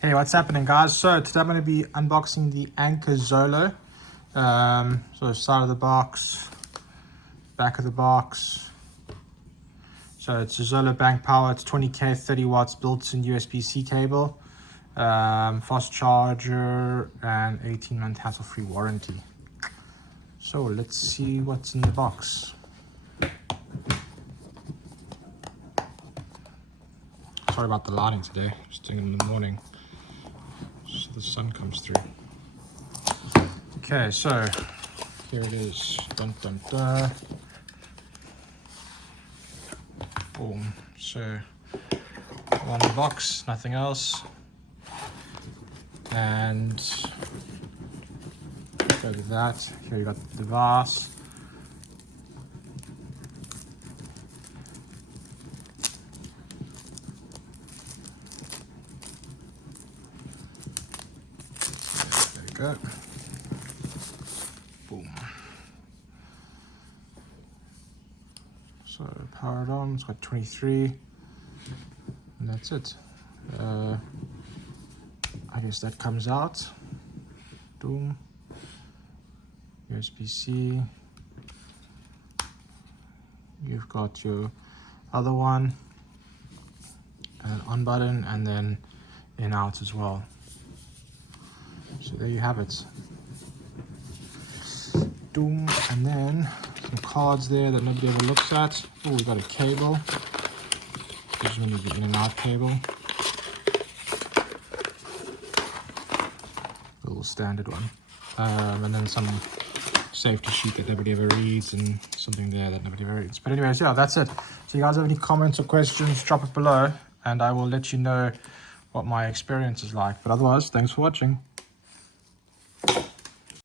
Hey, what's happening, guys? So today I'm going to be unboxing the Anker Zolo. So side of the box, back of the box. So it's a Zolo bank power. It's 20k, 30 watts, built-in USB-C cable, fast charger, and 18-month hassle-free warranty. So let's see what's in the box. Sorry about the lighting today. Just doing it in the morning, so the sun comes through. Okay, so here it is. Dun, dun, dun. Boom. So one box, nothing else. And go to that. Here you got the device. There you go. Boom. So power it on, it's got 23, and that's it. I guess that comes out. Boom. USB-C. You've got your other one, an on button, and then in out as well. So there you have it. Boom. And then some cards there that nobody ever looks at. Oh, we got a cable. This is when you get in and out cable. A little standard one. And then some safety sheet that nobody ever reads, and something there that nobody ever reads. But anyways, yeah, that's it. So you guys have any comments or questions, drop it below, and I will let you know what my experience is like. But otherwise, thanks for watching.